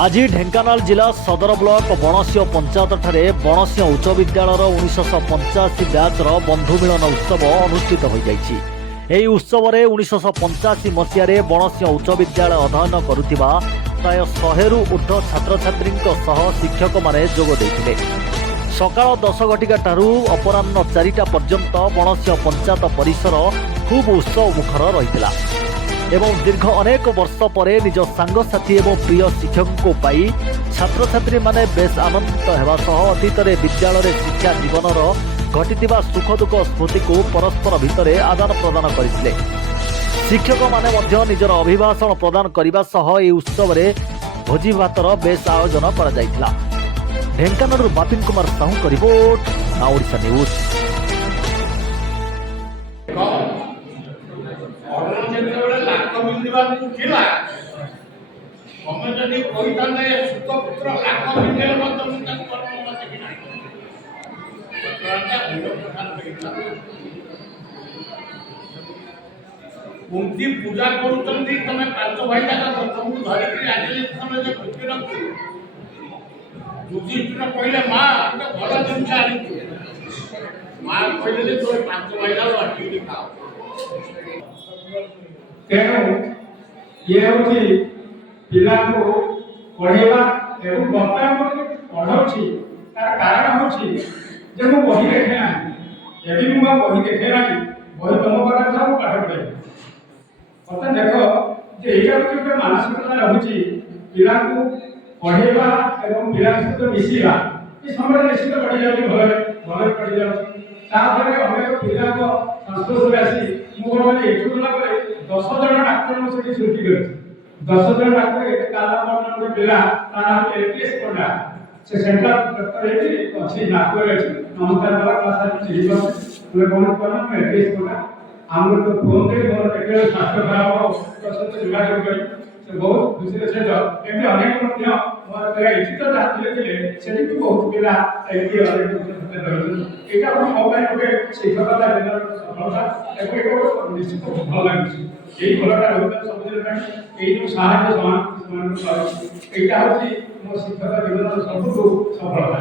आज ढेंकानाल जिला सदर ब्लॉक बणसिंह पंचायत ठारे बणसिंह उच्च विद्यालय 1985 ब्याचर बंधु मिलन उत्सव अनुष्ठित हो जाइछि। एही उत्सव में 1985 मसीह बणसिंह उच्च विद्यालय अध्ययन करुथिबा प्राय 100 रु ऊर्ध्व छात्र छात्री शिक्षक माने जोग देइथिले। सकाळ 10 घटिका ठारू अपराह्न 4टा पर्यंत बणसिंह पंचायत परिसर खूब उत्सव मुखर रहितिला एवं दीर्घ अनेक वर्ष पर निज सांगसाथी एवं प्रिय शिक्षकों पाई छात्र छात्री माने बेस आनंदित हेबा सह अतीत विद्यालय शिक्षा जीवनर घटिथिबा सुख दुख स्मृति को परस्पर भितर आदान प्रदान करथिले। शिक्षक माने मध्य निजर अभिभाषण प्रदान करने सह ए उत्सव में भोजी भातर बेस आयोजन करा जायथिला। ढेंकानाल बापिन कुमार साहू का रिपोर्ट, ओडिशा न्यूज। मूर्ति पूजा करुचंती तमे पांच भाई जाका तुमको धरिक आजले तमे जे भक्ति रखु युधिष्ठिर पहिले मां तो भला जिंस आनी मां पहिले जे तो पांच भाई ला अटी खाओ तेणु ये होची पिला को पढ़ेवा एवं वर्तमान पढ़ाउछि तार कारण होछि जे मो बही देखे ना एबी मो बही देखे ना बही तुम करा सब पाठ पढ़े पता देखो जे एटा के मानसिकता रहउछि पिला को पढ़ेवा एवं पिला सहित मिसिबा ई समय निश्चित बढ़ी जाउछि भले पढ़ी जाउछि तापर अनेक पिला को संस्पर्श में आसी मो माने एठु गला पर 10 जन डाक्टर मो से छुट्टी करछि 10 जन डाक्टर एक काला मन पिला तार नाम एलपीएस कोडा से सेंट्रल डॉक्टर एटी अछि नागपुर अछि नमस्कार बाबा क्लास चिहिबा तुम कोन कोन एलपीएस कोडा हमर तो फोन के मोर टेक्निकल स्वास्थ्य खराब हो तो सब जोगाजोग करी से बहुत खुशी से जो एमि अनेक मध्य मोर पेरा इति तो जातले के सेठी भी बहुत पिला एटी अनेक मध्य रहल एटा हम मोबाइल के शिक्षकता लेनर सफलता एक निश्चित भल लागिछि এই ফলটা হচ্ছে সমাজের ପାଇଁ এই যে সাহায্য সমান এটা হচ্ছে ମୋ ଶିକ୍ଷକ ଜୀବନର ସବୁଠୁ ସଫଳତା।